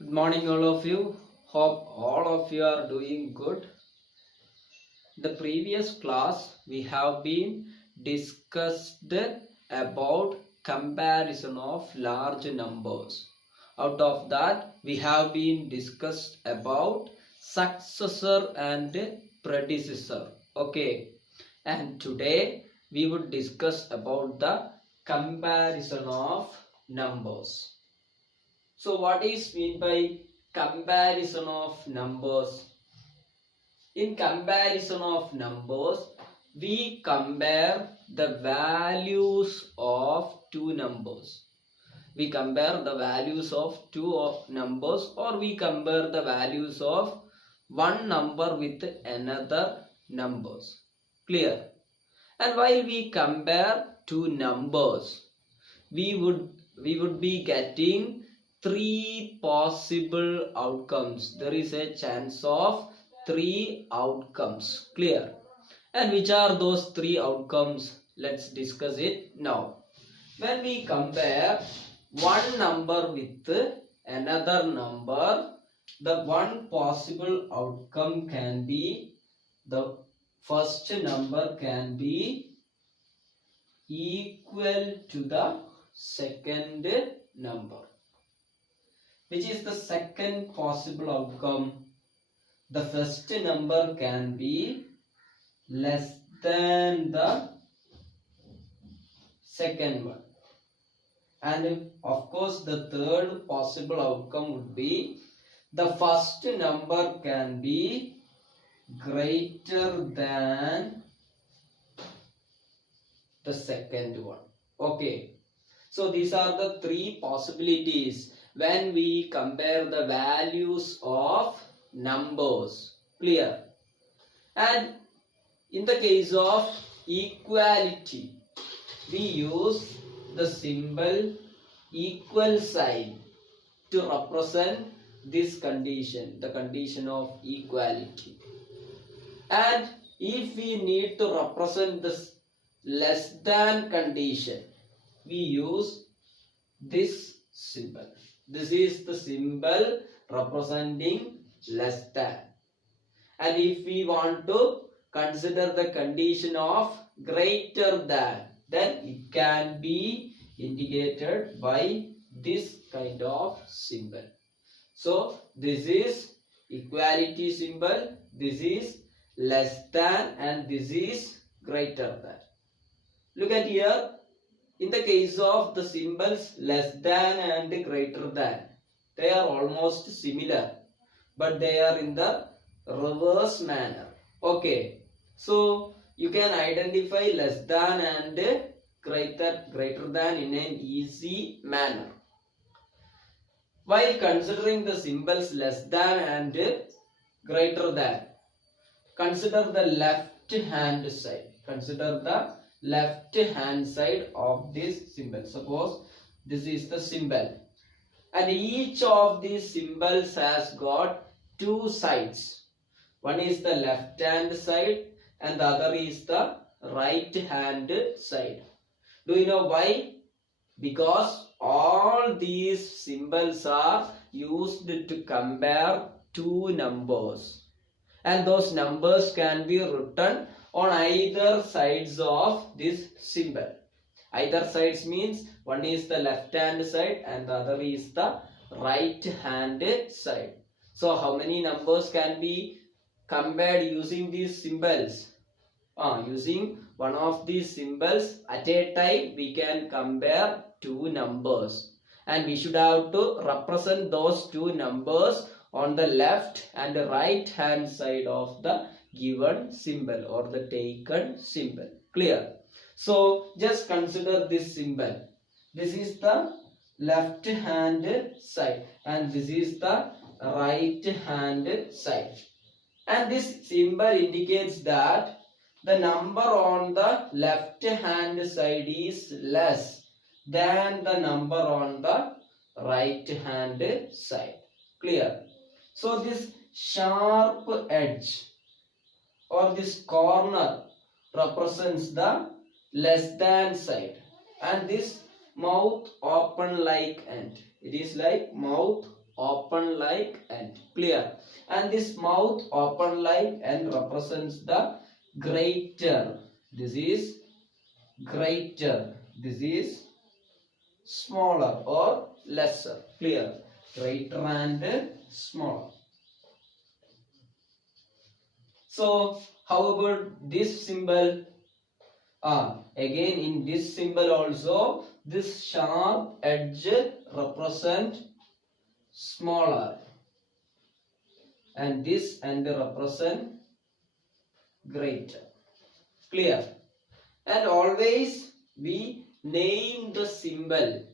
Good morning, all of you. Hope all of you are doing good. The previous class we have been discussed about comparison of large numbers. Out of that, we have been discussed about successor and predecessor. Okay, and today we would discuss about the comparison of numbers. So what is meant by comparison of numbers? In comparison of numbers, we compare the values of two numbers. We compare the values of two numbers, or we compare the values of one number with another numbers. Clear? And while we compare two numbers, we would be getting three possible outcomes. There is a chance of three outcomes. Clear? And which are those three outcomes? Let's discuss it now. When we compare one number with another number, the one possible outcome can be the first number can be equal to the second number. Which is the second possible outcome? The first number can be less than the second one. And of course, the third possible outcome would be the first number can be greater than the second one. Okay. So these are the three possibilities when we compare the values of numbers. Clear? And in the case of equality, we use the symbol equal sign to represent this condition, the condition of equality. And if we need to represent this less than condition, we use this symbol. This is the symbol representing less than. And if we want to consider the condition of greater than, then it can be indicated by this kind of symbol. So this is equality symbol, this is less than, and this is greater than. Look at here. In the case of the symbols less than and greater than, they are almost similar, but they are in the reverse manner. Okay, so you can identify less than and greater than in an easy manner. While considering the symbols less than and greater than, consider the left hand side. Consider the left hand side of this symbol. Suppose this is the symbol, and each of these symbols has got two sides. One is the left hand side and the other is the right hand side. Do you know why? Because all these symbols are used to compare two numbers, and those numbers can be written on either sides of this symbol. Either sides means one is the left hand side and the other is the right hand side. So how many numbers can be compared using these symbols? Using one of these symbols at a time, we can compare two numbers, and we should have to represent those two numbers on the left and right hand side of the given symbol or the taken symbol. Clear? So just consider this symbol. This is the left hand side and this is the right hand side, and this symbol indicates that the number on the left hand side is less than the number on the right hand side. Clear? So this sharp edge or this corner represents the less than side, and this mouth open like end, it is like mouth open like N. Clear? And this mouth open like N represents the greater. This is greater. This is smaller or lesser. Clear? Greater and smaller. So how about this symbol? Again in this symbol also, this sharp edge represent smaller, and this and represent greater. Clear? And always we name the symbol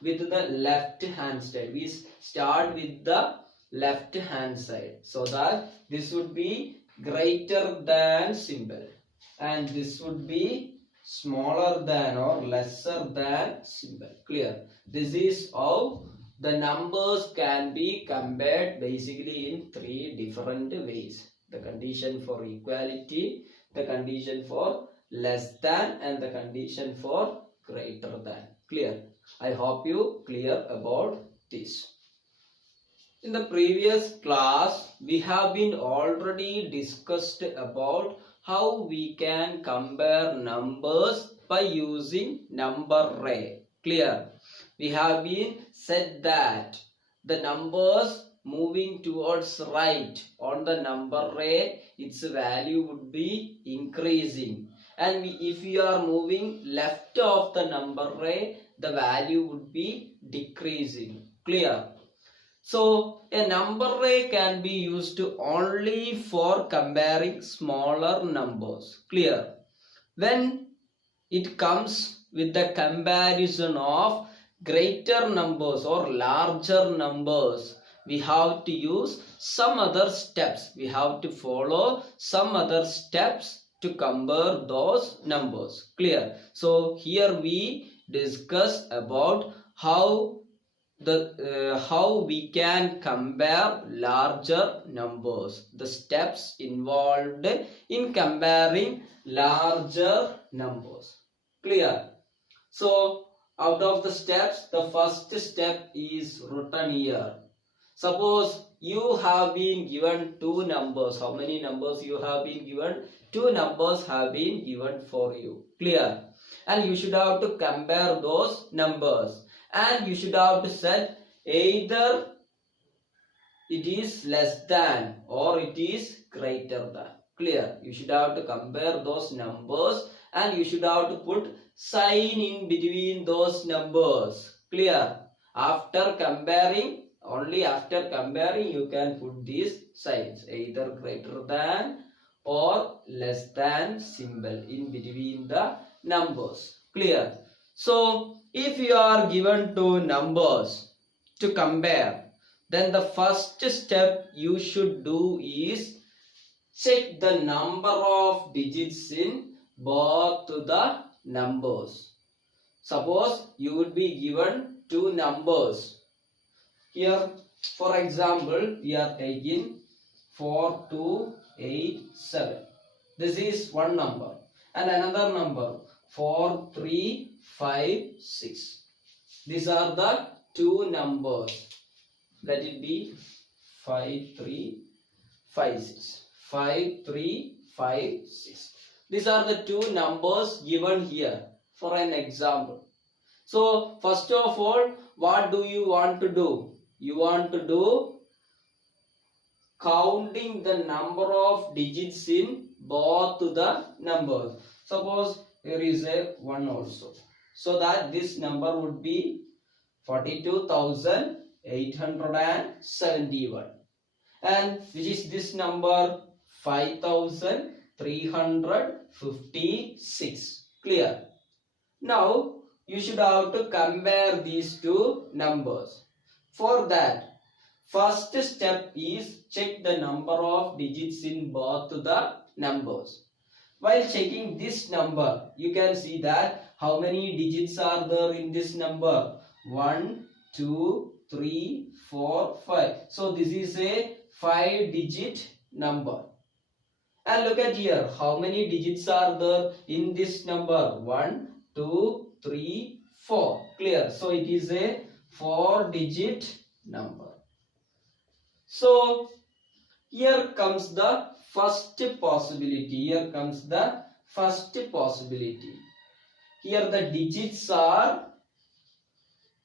with the left hand side. We start with the left hand side, so that this would be greater than symbol, and this would be smaller than or lesser than symbol. Clear? This is how the numbers can be compared basically in three different ways: the condition for equality, the condition for less than, and the condition for greater than. Clear? I hope you clear about this. In the previous class, we have been already discussed about how we can compare numbers by using number array. Clear? We have been said that the numbers moving towards right on the number array, its value would be increasing, and if we are moving left of the number array, the value would be decreasing. Clear? So a number array can be used only for comparing smaller numbers. Clear? When it comes with the comparison of greater numbers or larger numbers, we have to use some other steps. We have to follow some other steps to compare those numbers. Clear? So here we discuss about how we can compare larger numbers, the steps involved in comparing larger numbers. Clear? So out of the steps, the first step is written here. Suppose you have been given two numbers. How many numbers you have been given? Two numbers have been given for you. Clear? And you should have to compare those numbers, and you should have to set either it is less than or it is greater than. Clear? You should have to compare those numbers, and you should have to put sign in between those numbers. Clear? After comparing, only after comparing you can put these signs, either greater than or less than symbol in between the numbers. Clear? So if you are given two numbers to compare, then the first step you should do is check the number of digits in both the numbers. Suppose you would be given two numbers. Here, for example, we are taking 4287. This is one number, and another number 4356. These are the two numbers. Let it be 5356. 5356. These are the two numbers given here for an example. So first of all, what do you want to do? You want to do counting the number of digits in both the numbers. Suppose here is a 1 also, so that this number would be 42,871, and which is this number 5,356. Clear? Now you should have to compare these two numbers. For that, first step is check the number of digits in both the numbers. While checking this number, you can see that how many digits are there in this number? 1, 2, 3, 4, 5. So this is a 5-digit number. And look at here, how many digits are there in this number? 1, 2, 3, 4. Clear? So it is a 4-digit number. So here comes the first possibility. Here comes the first possibility. Here the digits are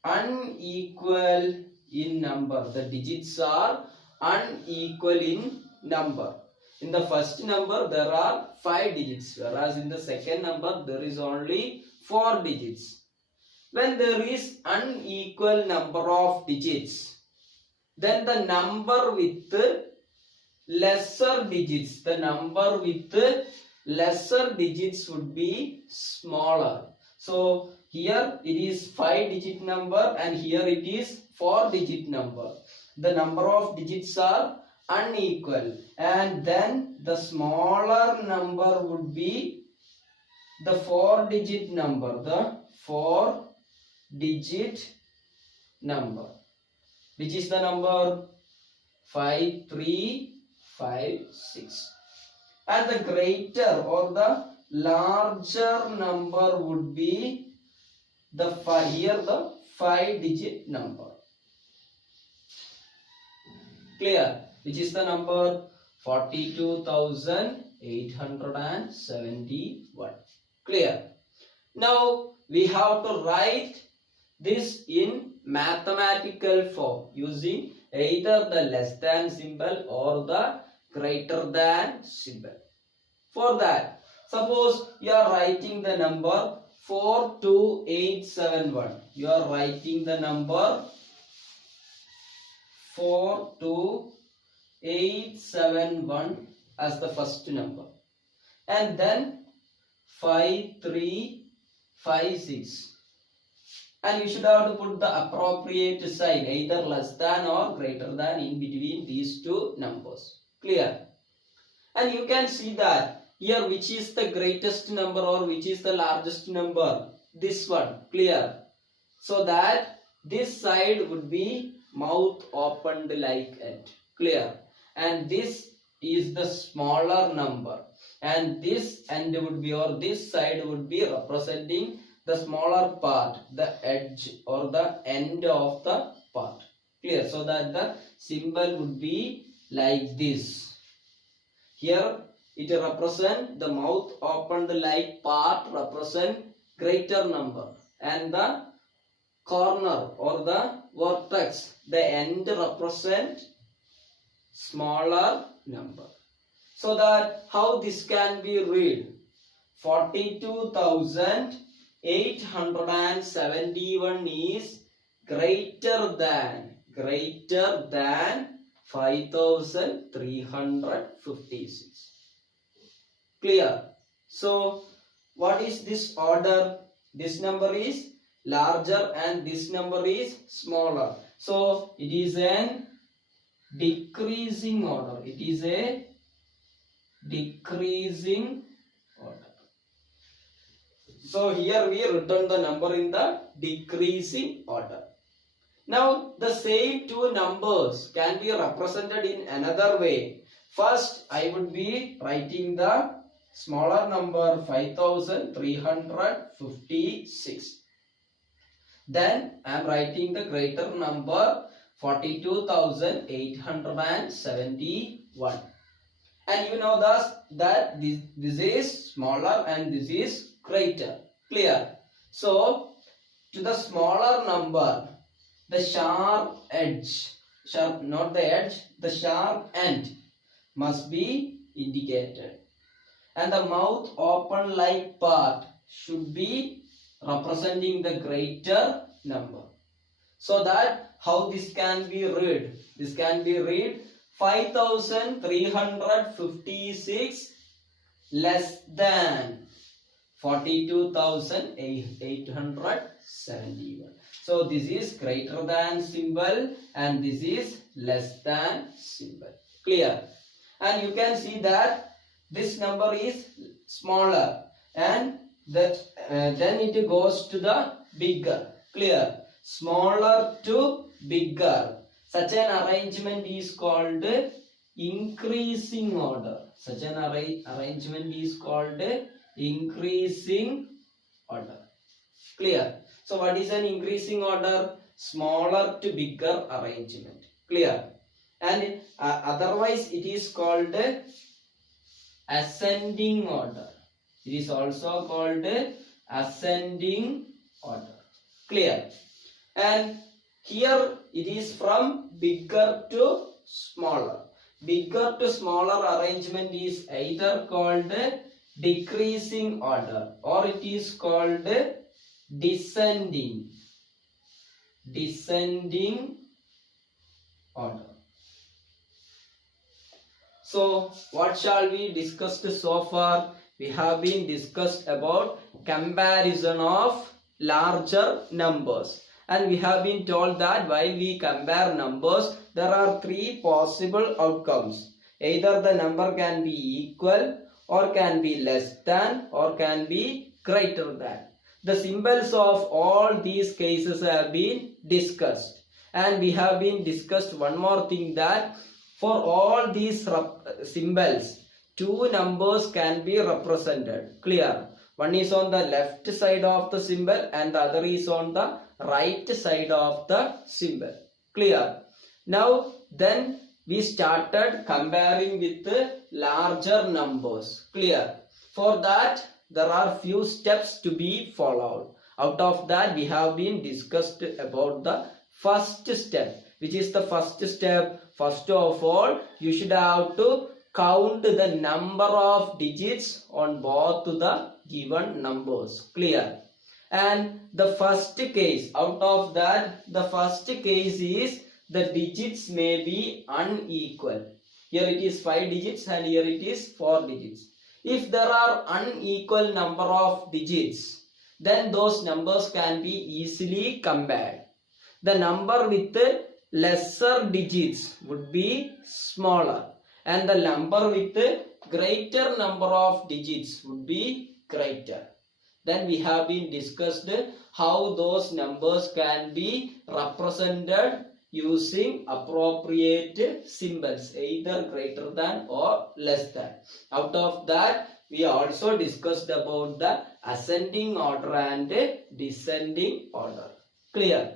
unequal in number. The digits are unequal in number. In the first number there are 5 digits, whereas in the second number there is only 4 digits. When there is unequal number of digits, then the number with lesser digits, the number with lesser digits would be smaller. So here it is 5 digit number and here it is 4 digit number. The number of digits are unequal, and then the smaller number would be the 4 digit number, the 4 digit number, which is the number 5356. And the greater or the larger number would be the 5 digit number. Clear? Which is the number 42,871. Clear? Now we have to write this in mathematical form using either the less than symbol or the greater than symbol. For that, suppose you are writing the number 42871. You are writing the number 42871 as the first number, and then 5356, and you should have to put the appropriate sign, either less than or greater than, in between these two numbers. Clear? And you can see that here which is the greatest number or which is the largest number? This one. Clear? So that this side would be mouth opened like it. Clear? And this is the smaller number, and this end would be, or this side would be representing the smaller part, the edge or the end of the part. Clear? So that the symbol would be like this. Here it represents the mouth opened like part represent greater number, and the corner or the vertex, the end represent smaller number. So that how this can be read? 42,871 is greater than 5,356. Clear? So what is this order? This number is larger and this number is smaller. So it is an decreasing order. It is a decreasing order. So here we written the number in the decreasing order. Now the same two numbers can be represented in another way. First I would be writing the smaller number 5,356. Then I am writing the greater number 42,871. And you know that this is smaller and this is greater. Clear? So to the smaller number, the sharp edge, not the edge, the sharp end must be indicated. And the mouth open like part should be representing the greater number. So that how this can be read? This can be read 5,356 less than 42,871. So this is greater than symbol and this is less than symbol. Clear? And you can see that this number is smaller and then it goes to the bigger. Clear? Smaller to bigger. Such an arrangement is called increasing order. Such an arrangement is called increasing order. Clear? So what is an increasing order? Smaller to bigger arrangement. Clear? and otherwise it is called ascending order. It is also called ascending order. Clear? And here it is from bigger to smaller. Bigger to smaller arrangement is either called decreasing order or it is called descending order. So what shall we discuss so far? We have been discussed about comparison of larger numbers, and we have been told that while we compare numbers, there are three possible outcomes. Either the number can be equal, or can be less than, or can be greater than. The symbols of all these cases have been discussed, and we have been discussed one more thing, that for all these symbols, two numbers can be represented. Clear? One is on the left side of the symbol and the other is on the right side of the symbol. Clear? Now then we started comparing with larger numbers. Clear? For that there are few steps to be followed. Out of that we have been discussed about the first step. Which is the first step? First of all, you should have to count the number of digits on both the given numbers. Clear? And the first case, out of that, the first case is the digits may be unequal. Here it is 5 digits and here it is 4 digits. If there are unequal number of digits, then those numbers can be easily compared. The number with lesser digits would be smaller, and the number with greater number of digits would be greater. Then we have been discussed how those numbers can be represented using appropriate symbols, either greater than or less than. Out of that we also discussed about the ascending order and descending order. Clear?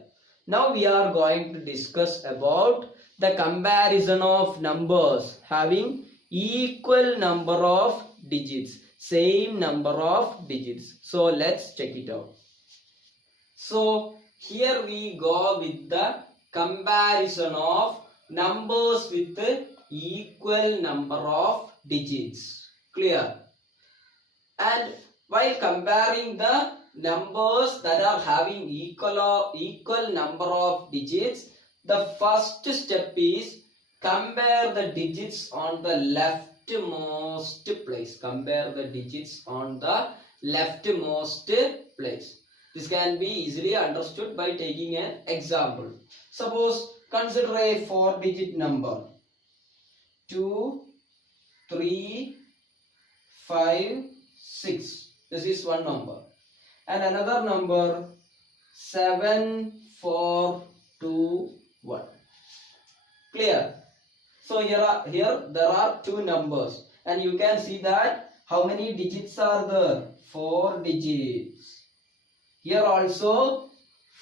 Now we are going to discuss about the comparison of numbers having equal number of digits, same number of digits. So let's check it out. So here we go with the comparison of numbers with equal number of digits. Clear? And while comparing the numbers that are having equal number of digits, the first step is compare the digits on the leftmost place. Compare the digits on the leftmost place. This can be easily understood by taking an example. Suppose consider a 4-digit number. 2, 3, 5, 6. This is one number. And another number 7, 4, 2, 1. Clear? So here there are two numbers, and you can see that how many digits are there? 4 digits. Here also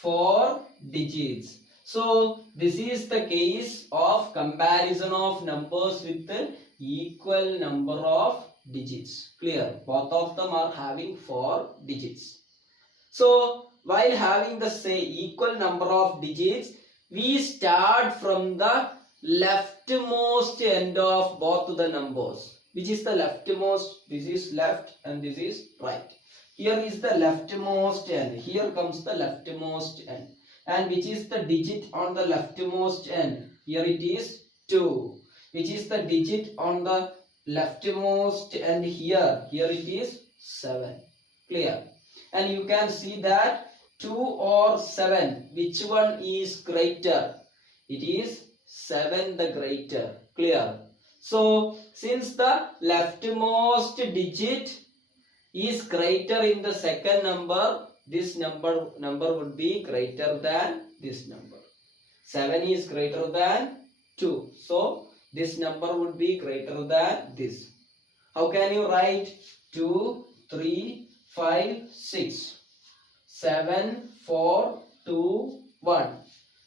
4 digits. So this is the case of comparison of numbers with equal number of digits. Clear? Both of them are having 4 digits. So while having the same equal number of digits, we start from the leftmost end of both the numbers. Which is the leftmost? This is left and this is right. Here is the leftmost end. Here comes the leftmost end. And which is the digit on the leftmost end? Here it is 2. Which is the digit on the leftmost end here? Here it is 7. Clear? And you can see that 2 or 7, which one is greater? It is 7 the greater. Clear? So since the leftmost digit is greater in the second number, this number would be greater than this number. 7 is greater than 2. So this number would be greater than this. How can you write? 2, 3, 5, 6, 7, 4, 2, 1.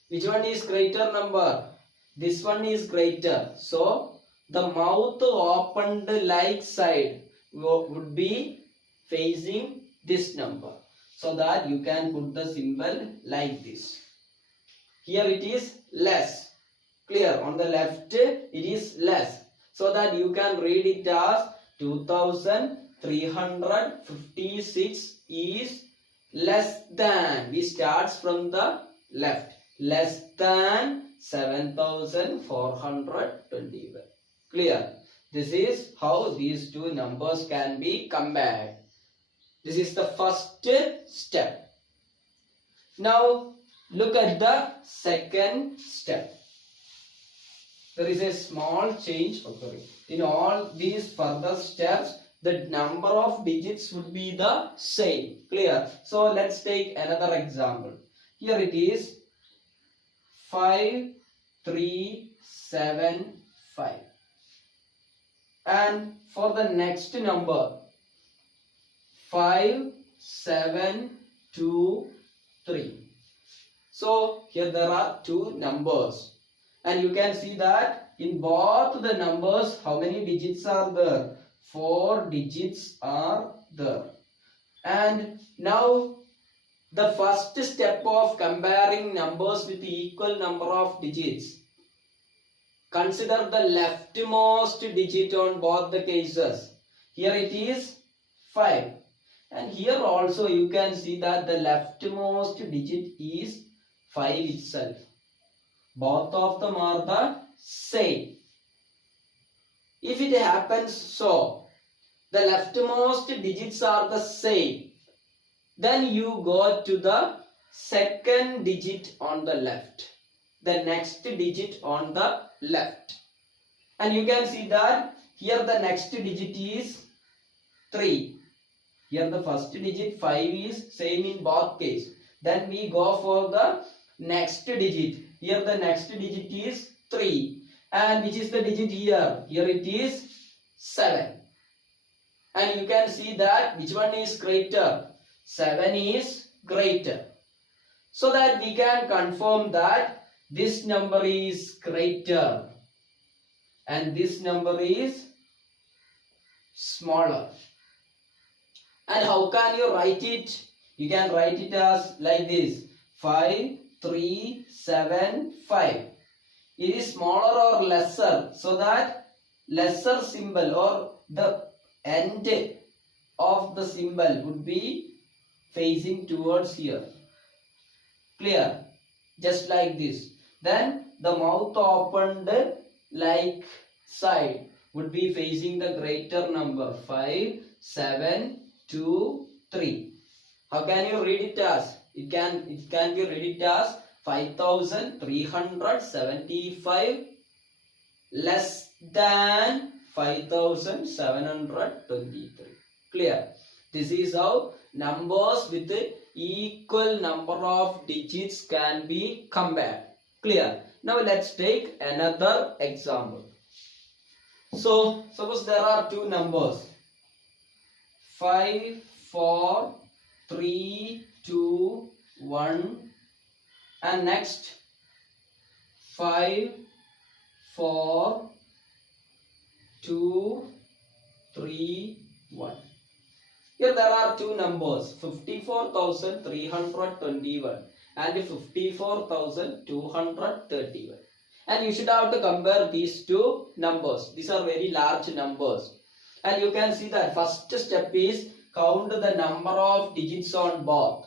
Which one is greater number? this one is greater. So the mouth opened like side would be facing this number. So that you can put the symbol like this. Here it is less. Clear? On the left it is less. So that you can read it as 2356 is less than. We start from the left. Less than 7421. Clear? This is how these two numbers can be compared. This is the first step. Now look at the second step. There is a small change. In all these further steps, the number of digits would be the same. Clear? So let's take another example. Here it is 5375. And for the next number 5723. So here there are two numbers. And you can see that in both the numbers, how many digits are there? 4 digits are there. And now the first step of comparing numbers with equal number of digits. Consider the leftmost digit on both the cases. Here it is 5. And here also you can see that the leftmost digit is 5 itself. Both of them are the same. If it happens so, the leftmost digits are the same, then you go to the second digit on the left, the next digit on the left. And you can see that here the next digit is 3. Here the first digit 5 is same in both cases. Then we go for the next digit. Here the next digit is 3. And which is the digit here? Here it is 7. And you can see that which one is greater? 7 is greater. So that we can confirm that this number is greater and this number is smaller. And how can you write it? You can write it as like this: 5375. It is smaller or lesser, so that lesser symbol or the end of the symbol would be facing towards here. Clear? Just like this. Then the mouth opened like side would be facing the greater number 5, 7, 2, 3. How can you read it as? It can be read it as 5375 less than 5723. Clear? This is how numbers with equal number of digits can be compared. Clear? Now let's take another example. So suppose there are two numbers 5, 4, 3, 2, 1, and next 5, 4, 2, 3, 1. Here there are two numbers 54,321 and 54,231. And you should have to compare these two numbers. These are very large numbers. And you can see that first step is count the number of digits on both.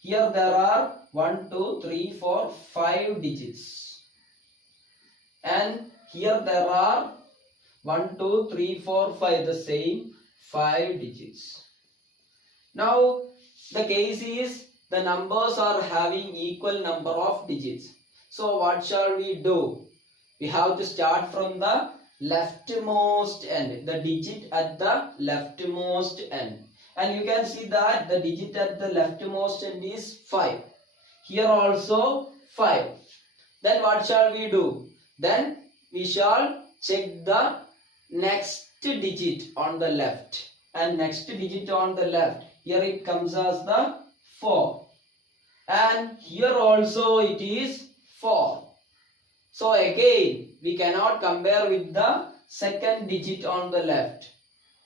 Here there are 1, 2, 3, 4, 5 digits. And here there are 1, 2, 3, 4, 5, the same 5 digits. Now the case is the numbers are having equal number of digits. So what shall we do? We have to start from the leftmost end, the digit at the leftmost end. And you can see that the digit at the leftmost end is 5. Here also 5. Then what shall we do? Then we shall check the next digit on the left. And next digit on the left, here it comes as the 4. And here also it is 4. So again, we cannot compare with the second digit on the left.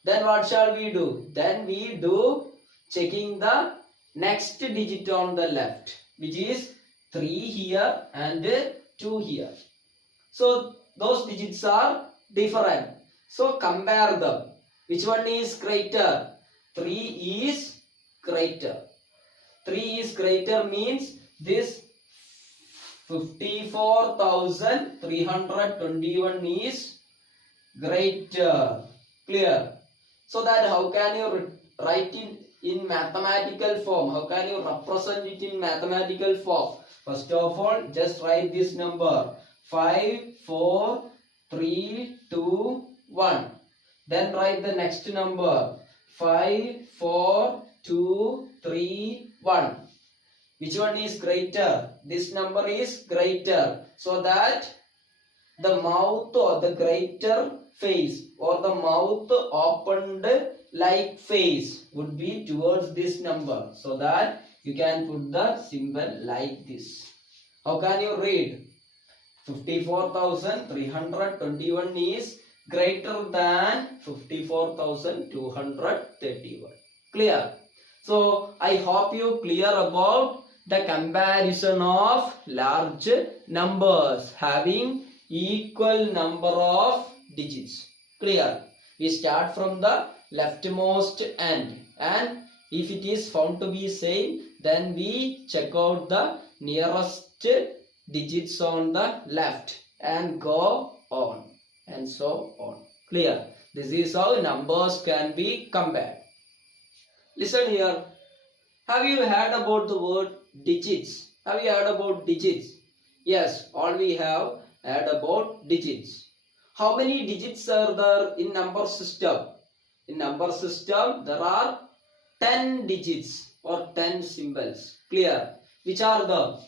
Then what shall we do? Then we do checking the next digit on the left, which is 3 here and 2 here. So those digits are different. So compare them. Which one is greater? 3 is greater. 3 is greater means this 54,321 is greater. Clear? So that how can you write it in mathematical form? How can you represent it in mathematical form? First of all, just write this number 5, 4, 3, 2, 1. Then write the next number 5, 4, 2, 3, 1. Which one is greater? This number is greater. So that the mouth or the greater face or the mouth opened like face would be towards this number. So that you can put the symbol like this. How can you read? 54,321 is greater than 54,231. Clear? So I hope you clear about the comparison of large numbers having equal number of digits. Clear? We start from the leftmost end, and if it is found to be same, then we check out the nearest digits on the left and go on and so on. Clear? This is how numbers can be compared. Listen here. Have you heard about the word digits? Have you heard about digits? Yes, all we have heard about digits. How many digits are there in number system? In number system, there are 10 digits or 10 symbols. Clear? Which are the?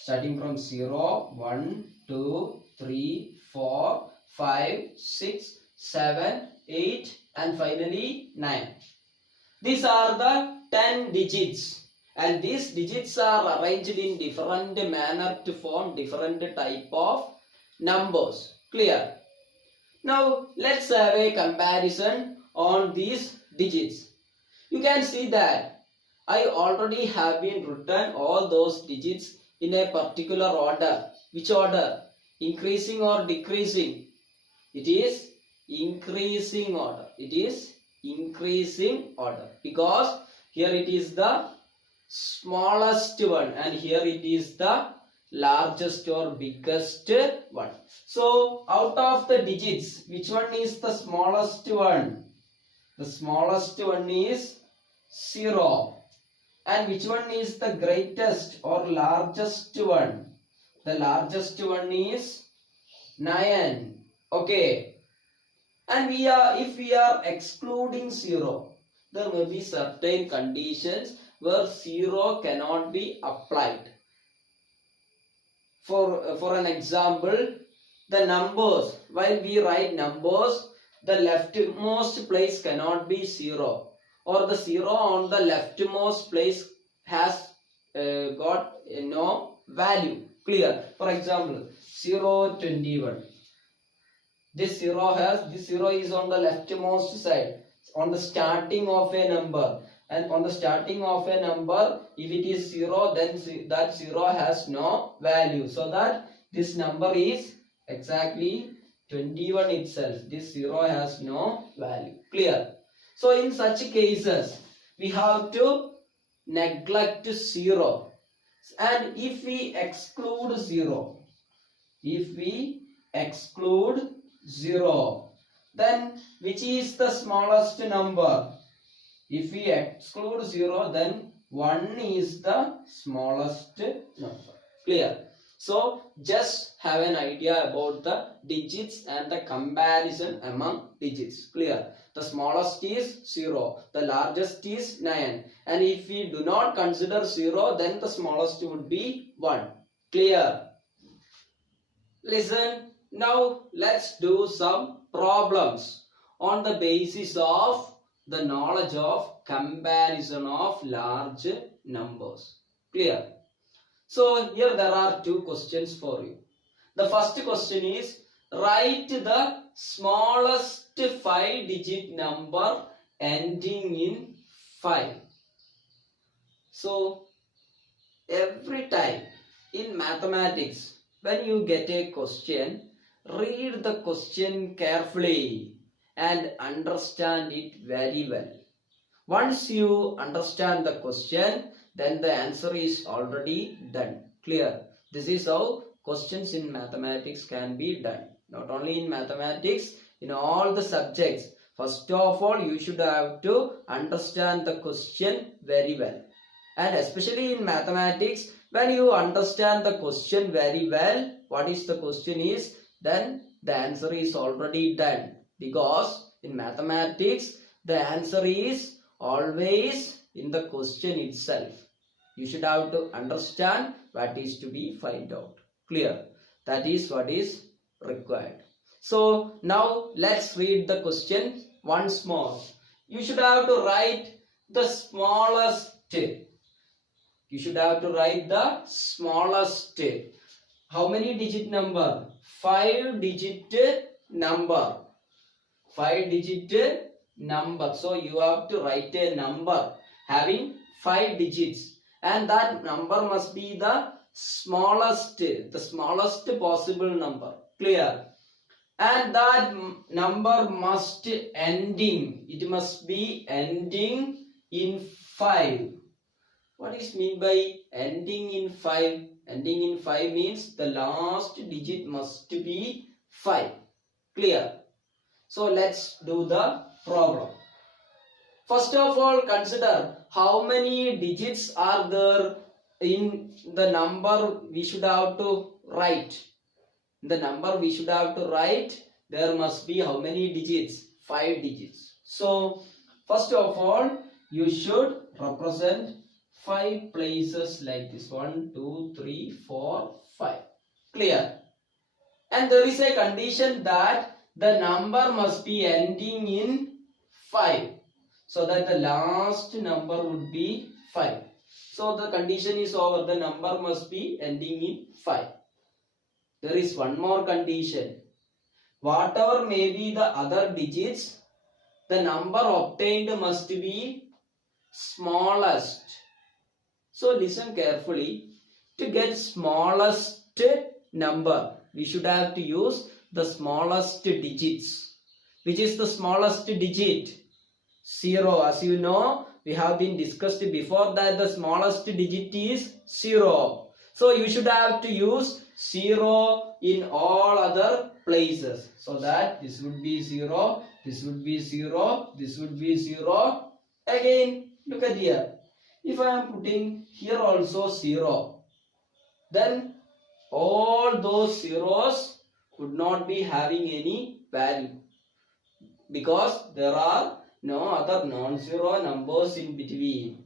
Starting from 0, 1, 2, 3, 4, 5, 6, 7, 8 and finally 9. These are the 10 digits, and these digits are arranged in different manner to form different type of numbers. Clear? Now let's have a comparison on these digits. You can see that I already have been written all those digits in a particular order. Which order? Increasing or decreasing? It is increasing order. It is increasing order because here it is the smallest one and here it is the largest or biggest one. So out of the digits, which one is the smallest one? The smallest one is 0. And which one is the greatest or largest one? The largest one is 9. Okay. And if we are excluding 0, there may be certain conditions where 0 cannot be applied. For an example, the numbers, while we write numbers, the leftmost place cannot be 0, or the 0 on the leftmost place has got no value. Clear? For example, 0, 21. This 0 is on the leftmost side, on the starting of a number. And on the starting of a number, if it is 0, then that 0 has no value. So that this number is exactly 21 itself. This 0 has no value. Clear? So in such cases, we have to neglect 0. And if we exclude 0, then which is the smallest number? If we exclude 0, then 1 is the smallest number. Clear? So just have an idea about the digits and the comparison among digits. Clear? The smallest is 0, the largest is 9, and if we do not consider 0, then the smallest would be 1. Clear? Listen, now let's do some problems on the basis of the knowledge of comparison of large numbers. Clear? So here there are two questions for you. The first question is, write the smallest 5-digit number ending in 5. So every time in mathematics, when you get a question, read the question carefully and understand it very well. Once you understand the question, then the answer is already done. Clear? This is how questions in mathematics can be done. Not only in mathematics, in all the subjects. First of all, you should have to understand the question very well. And especially in mathematics, when you understand the question very well, what is the question is, then the answer is already done. Because in mathematics, the answer is always in the question itself. You should have to understand what is to be find out. Clear? That is what is required. So now let's read the question once more. You should have to write the smallest. You should have to write the smallest. How many digit number? 5-digit number. 5-digit number. So you have to write a number having 5 digits, and that number must be the smallest possible number. Clear? And that number must ending. It must be ending in 5. What is mean by ending in 5? Ending in 5 means the last digit must be 5. Clear? So let's do the problem. First of all, consider how many digits are there in the number we should have to write. The number we should have to write, there must be how many digits? 5 digits. So first of all, you should represent 5 places like this. 1, 2, 3, 4, 5. Clear? And there is a condition that the number must be ending in 5. So that the last number would be 5. So the condition is over. The number must be ending in 5. There is one more condition. Whatever may be the other digits, the number obtained must be smallest. So listen carefully. To get smallest number, we should have to use the smallest digits. Which is the smallest digit? 0. As you know, we have been discussed before that the smallest digit is 0. So you should have to use 0 in all other places. So that this would be 0, this would be 0, this would be 0. Again, look at here. If I am putting here also 0, then all those zeros would not be having any value, because there are no other non-zero numbers in between.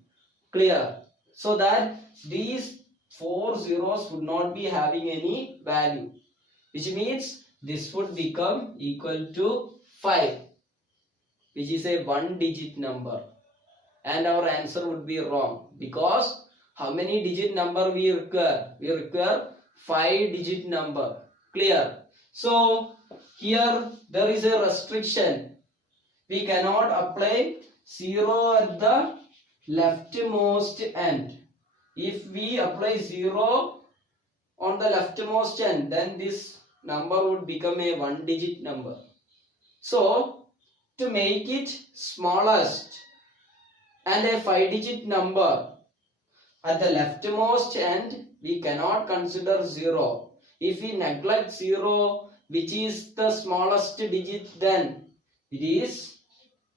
Clear? So that these 4 zeros would not be having any value, which means this would become equal to 5, which is a 1-digit number, and our answer would be wrong, because how many digit number we require? We require 5-digit number. Clear? So here there is a restriction. We cannot apply 0 at the leftmost end. If we apply 0 on the leftmost end, then this number would become a 1-digit number. So to make it smallest and a 5-digit number, at the leftmost end we cannot consider 0. If we neglect 0, which is the smallest digit, then it is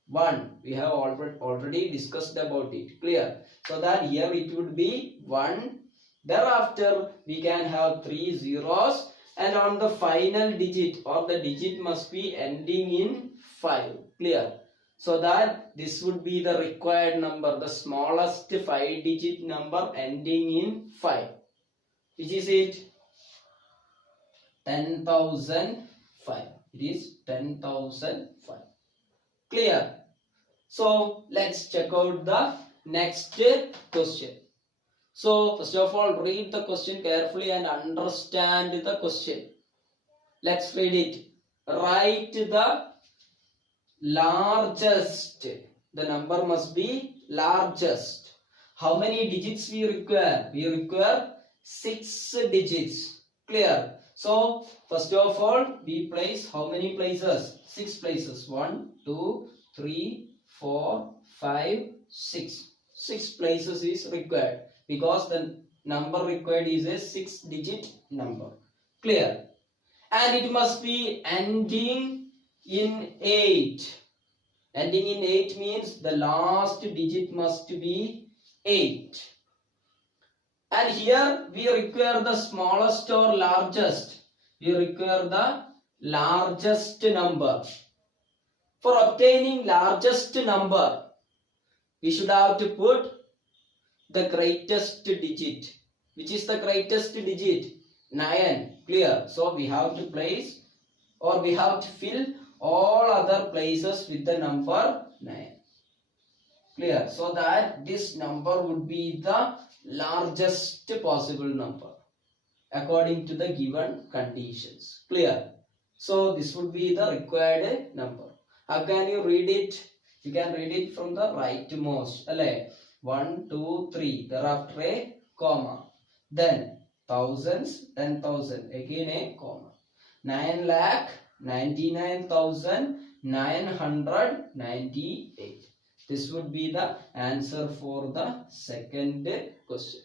1. We have already discussed about it. Clear? So that here it would be 1. Thereafter we can have 3 zeros, and on the final digit, or the digit must be ending in 5. Clear? So that this would be the required number, the smallest 5-digit number ending in 5. Which is it? 10,005. It is 10,005. Clear? So let's check out the next question. So first of all, read the question carefully and understand the question. Let's read it. Write the largest. The number must be largest. How many digits we require? We require 6 digits. Clear? So, first of all, we place how many places? 6 places. 1, 2, 3, 4, 5, 6. 6 places is required because the number required is a 6-digit number. Clear? And it must be ending in 8. Ending in 8 means the last digit must be 8. And here we require the smallest or largest. We require the largest number. For obtaining largest number, we should have to put the greatest digit. Which is the greatest digit? 9. Clear? So we have to place or we have to fill all other places with the number 9. Clear? So that this number would be the largest possible number according to the given conditions. Clear? So this would be the required number. How can you read it? You can read it from the rightmost. 1, 2, 3. Thereafter a comma. Then thousands, 10,000. Again a comma. 9,99,998. This would be the answer for the second question.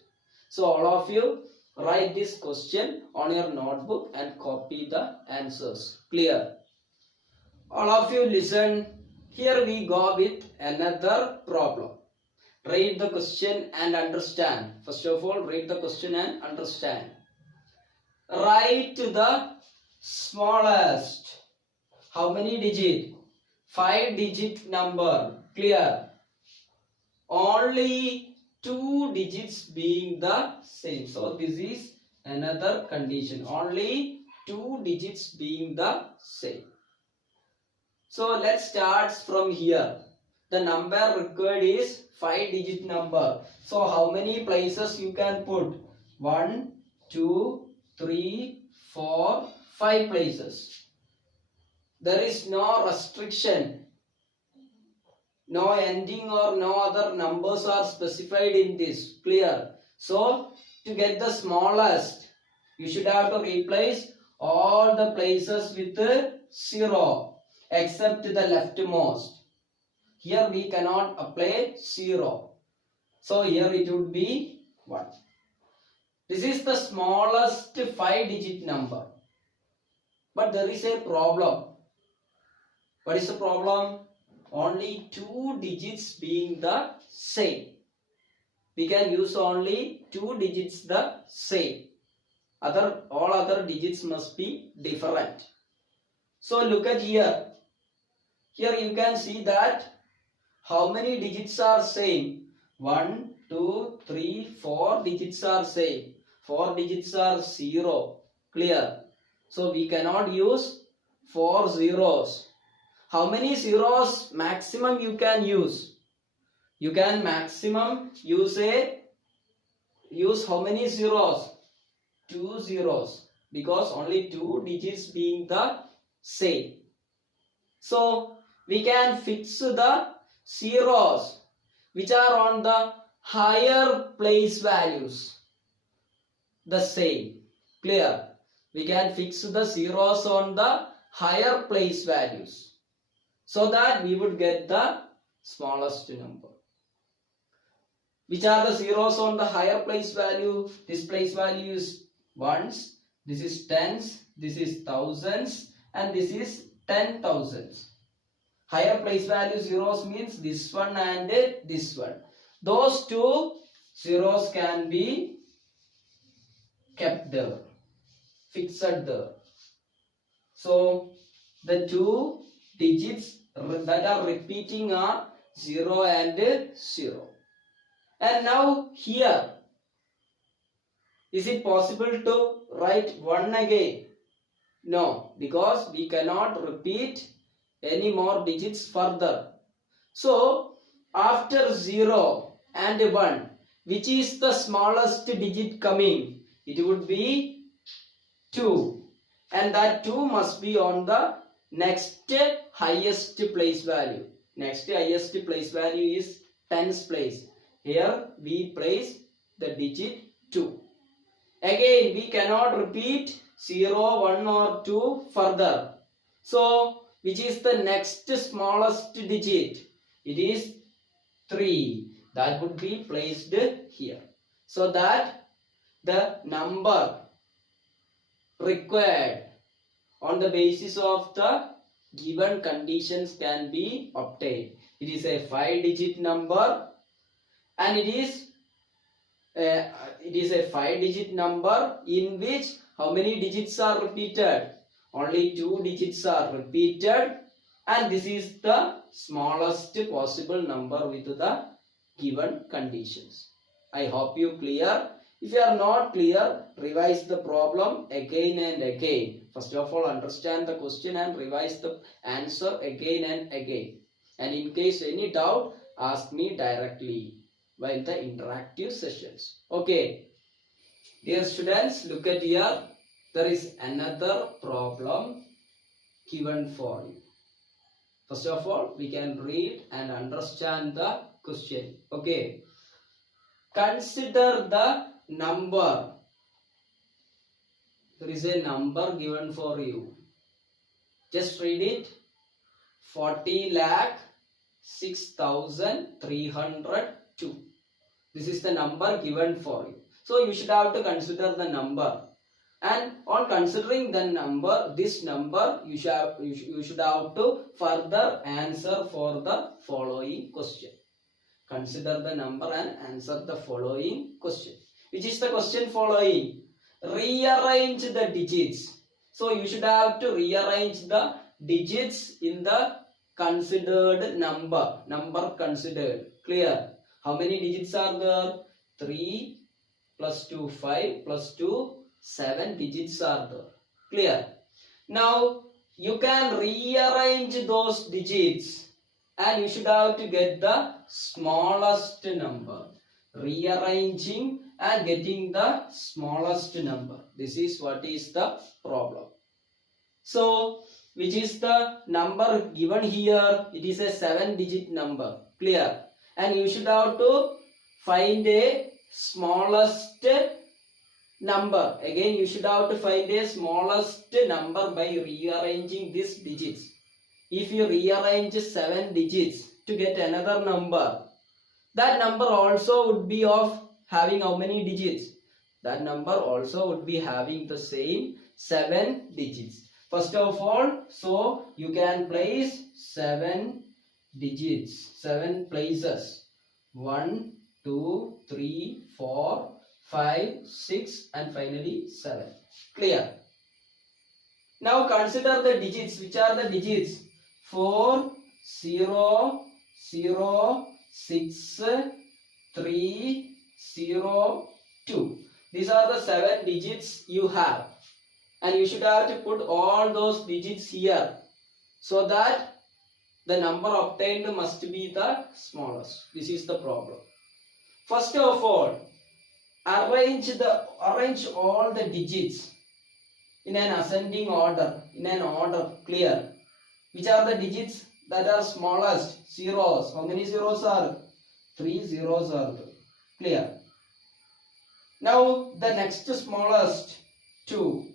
So all of you write this question on your notebook and copy the answers. Clear? All of you listen. Here we go with another problem. Read the question and understand. First of all, read the question and understand. Write the smallest. How many digit? 5-digit number. Clear? Only 2 digits being the same. So this is another condition. Only 2 digits being the same. So let's start from here. The number required is 5-digit number. So how many places you can put? 1, 2, 3, 4, 5 places. There is no restriction. No ending or no other numbers are specified in this. Clear? So to get the smallest, you should have to replace all the places with 0 except the leftmost. Here we cannot apply 0. So here it would be 1. This is the smallest 5-digit number. But there is a problem. What is the problem? Only 2 digits being the same. We can use only 2 digits the same. All other digits must be different. So look at here. Here you can see that how many digits are same? 1, 2, 3, 4 digits are same. 4 digits are 0. Clear? So we cannot use 4 zeros. How many zeros maximum you can use? You can maximum use how many zeros? 2 zeros. Because only 2 digits being the same. So we can fix the zeros which are on the higher place values the same. Clear? We can fix the zeros on the higher place values so that we would get the smallest number. Which are the zeros on the higher place value? This place value is ones, this is tens, this is thousands, and this is 10,000s. Higher place value zeros means this one and this one. Those 2 zeros can be kept there, fixed there. So the 2 digits that are repeating are 0 and 0. And now here, is it possible to write 1 again? No, because we cannot repeat any more digits further. So after 0 and 1, which is the smallest digit coming? It would be 2. and that 2 must be on the next highest place value. Next highest place value is tens place. Here we place the digit 2. Again, we cannot repeat 0, 1 or 2 further. So, which is the next smallest digit? It is 3. That would be placed here. So that the number required on the basis of the given conditions can be obtained. It is a 5-digit number, and it is a 5-digit number in which how many digits are repeated? Only 2 digits are repeated, and this is the smallest possible number with the given conditions. I hope you clear. If you are not clear, revise the problem again and again. First of all, understand the question and revise the answer again and again. And in case any doubt, ask me directly while the interactive sessions. Okay. Dear students, look at here. There is another problem given for you. First of all, we can read and understand the question. Okay. Consider the number. There is a number given for you. Just read it. 40,06,302. This is the number given for you. So you should have to consider the number. And on considering the number, this number, you should have to further answer for the following question. Consider the number and answer the following question. Which is the question following? Rearrange the digits. So you should have to rearrange the digits in the considered number. Number considered. Clear? How many digits are there? 3 plus 2, 5 plus 2, 7 digits are there. Clear? Now you can rearrange those digits and you should have to get the smallest number. Rearranging and getting the smallest number. This is what is the problem. So, which is the number given here? It is a 7-digit number. Clear? And you should have to find a smallest number. Again, you should have to find a smallest number by rearranging these digits. If you rearrange 7 digits to get another number, that number also would be of having how many digits? That number also would be having the same 7 digits. First of all, so you can place 7 digits, 7 places. 1, 2, 3, 4, 5, 6 and finally 7. Clear? Now consider the digits. Which are the digits? 4, 0, 0, 6, 3, 0, 2. These are the 7 digits you have. And you should have to put all those digits here. So that the number obtained must be the smallest. This is the problem. First of all, arrange all the digits in an ascending order. In an order. Clear? Which are the digits that are smallest? Zeros. How many zeros are? 3 zeros are there. Clear? Now the next smallest 2.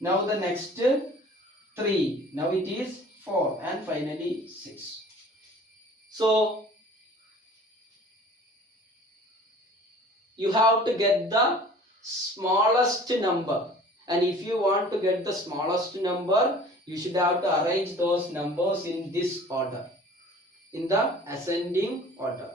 Now the next 3. Now it is 4 and finally 6. So you have to get the smallest number. And if you want to get the smallest number, you should have to arrange those numbers in this order. In the ascending order.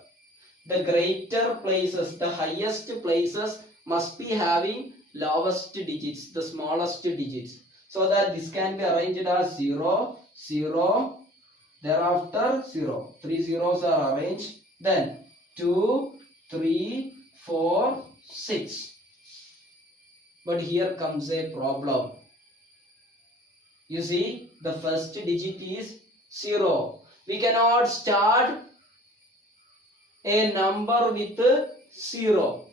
The greater places, the highest places must be having lowest digits, the smallest digits. So that this can be arranged as 0, 0, thereafter 0. 3 zeros are arranged. Then 2, 3, 4, 6. But here comes a problem. You see, the first digit is 0. We cannot start a number with 0.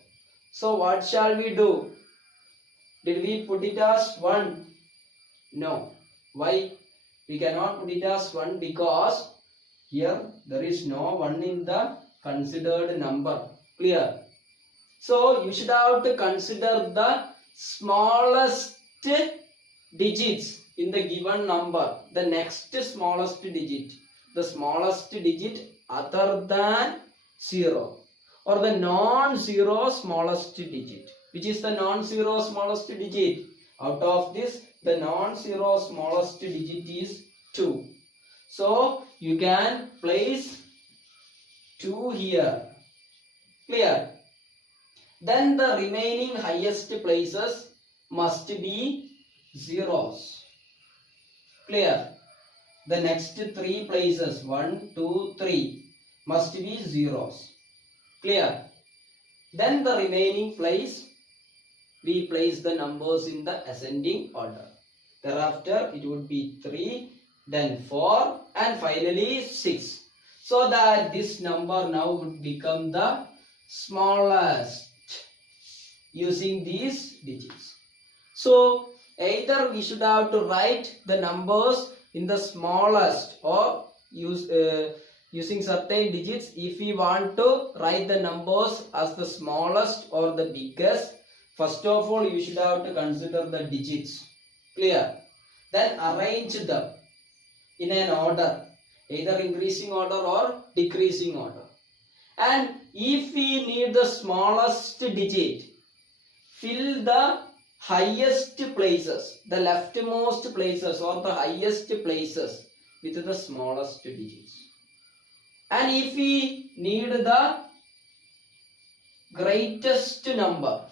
So what shall we do? Did we put it as 1? No. Why? We cannot put it as 1 because here there is no 1 in the considered number. Clear? So you should have to consider the smallest digits in the given number. The next smallest digit. The smallest digit other than 0. Or the non-zero smallest digit. Which is the non-zero smallest digit? Out of this, the non-zero smallest digit is 2. So you can place 2 here. Clear? Then the remaining highest places must be zeros. Clear? The next 3 places, 1, 2, 3, must be zeros. Clear? Then the remaining place, we place the numbers in the ascending order. Thereafter, it would be 3, then 4, and finally 6. So that this number now would become the smallest using these digits. So either we should have to write the numbers in the smallest or using certain digits. If we want to write the numbers as the smallest or the biggest, first of all you should have to consider the digits. Clear? Then arrange them in an order, either increasing order or decreasing order. And if we need the smallest digit, fill the highest places, the leftmost places or the highest places with the smallest digits. And if we need the greatest number,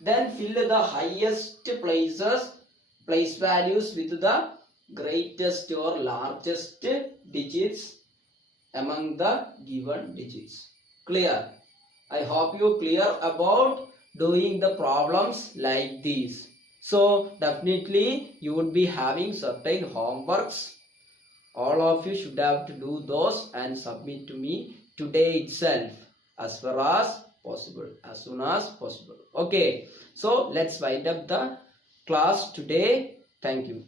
then fill the highest places, place values with the greatest or largest digits among the given digits. Clear? I hope you clear about doing the problems like these. So definitely you would be having certain homeworks. All of you should have to do those and submit to me today itself as far as possible, as soon as possible. Okay, so let's wind up the class today. Thank you.